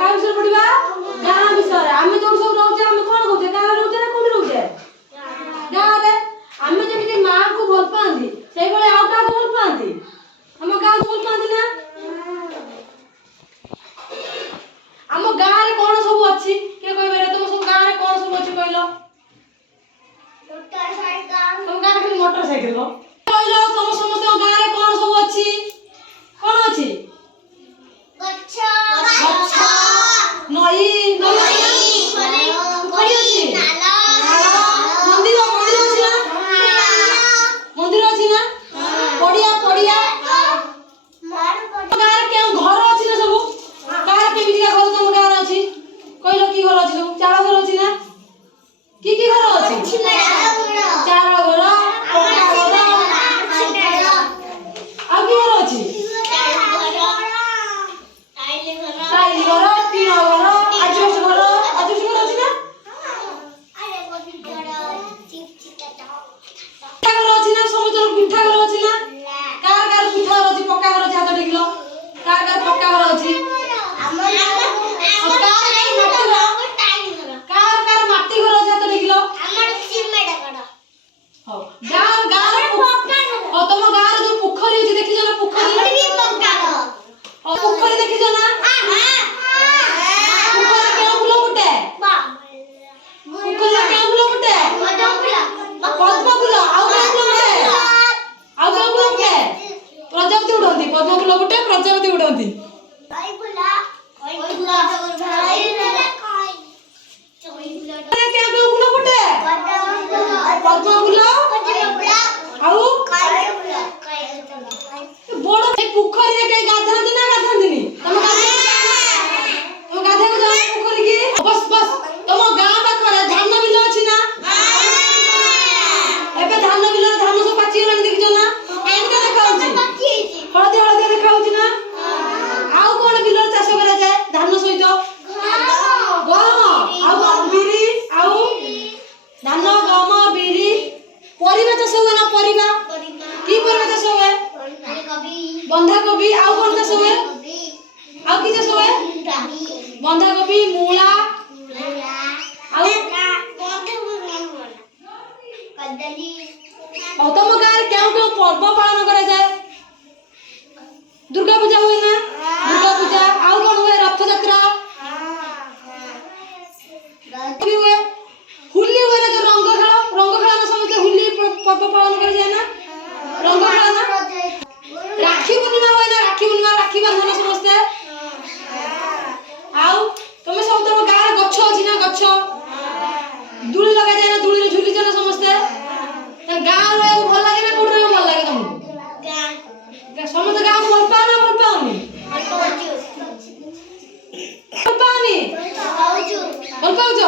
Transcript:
का विषय पढ़िबा गाँ विषय आमे जो सब रहउछे आमे कोन कहउछे गाँ रहउछे ना कोन रहउछे गाँ रे आमे जेमिति मां को भल पांदी सेई बेले आउ का भल पांदी हम गाँ को भल पांदी ना हम गाँ रे कोन सब अछि के कहबे रे तुम सब गाँ रे कोन सब अछि कहलो मोटरसाइकिल तुम गाँ रे खाली मोटरसाइकिल कहलो तुम समस्त गाँ रे कोन सब अछि कोन अछि गच्छ गच्छ नई प्रजापति उड़ती बंधाकोबी आउ कोन चाष हुए आउ की चाष हुए बंधाकोबी मूला आउ कदली और तुम गाय क्यों क्यों पर्व पालन करा जाए दुर्गा पूजा हुए ना दुर्गा पूजा आउ कोन हुए रथ यात्रा भी हुए होली हुए ना जो रंग खेला ना समझते होली पर्व पालन करा जाए ना रंग खेला ना राखी पूर्णिमा होय ना राखी बांधना समस्ते आउ तुम सब तुम गाय गच्छ अछि ना गच्छ दुली लगा जाय ना दुली रे झुली जाना समस्ते त गाय रे भल लागे ना कोड रे भल लागे तुमको समस्त गाय को भल पाना भल पाउनी भल पाउनी भल पाउछ